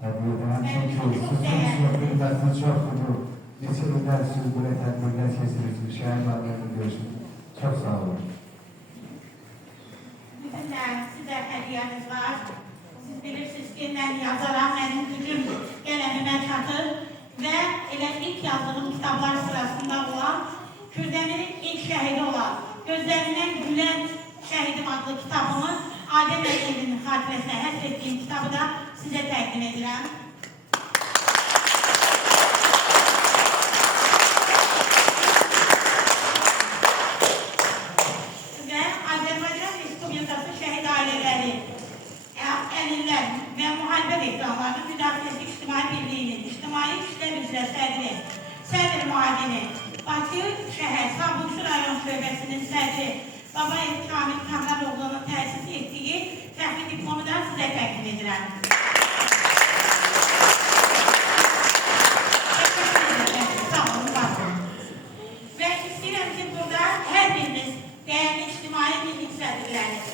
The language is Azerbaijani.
Tabii çünkü sizin sohbetleriniz çok bu liseler, sürdüre tedbirler kesilirsin. Şahin Bağları'nın görüşünü. Çok sağ olun. Size hediyeniz var. Siz bilirsiniz ki ben yazaram, benim gücüm gelenime çatır ve elə ilk yazdığım kitaplar sırasında olan Kürdəmirin ilk şəhidi olan Gözlərindən Gülen Şəhidim adlı kitabımız Adem Əlievin xatirəsinə həsr etdiyim kitabı da sizə təqdim edirəm. Və Azərbaycan Respublikası şəhid ailələri, əlillər və müharibə veteranlarının müdafiəsi İctimai Birliyinin İctimai İşlər üzrə sədri, sədr müavini, Bakı şəhər Sabunçu rayon şöbəsinin sədri Babayev Kamil Kamraroğlu'nun təsis etdiyi fəxri diplomu da sizə təqdim edirəm. Sağ olun, var olun. Və istəyirəm ki, burada hər biriniz dəyərli ictimai birlik sədrləriniz,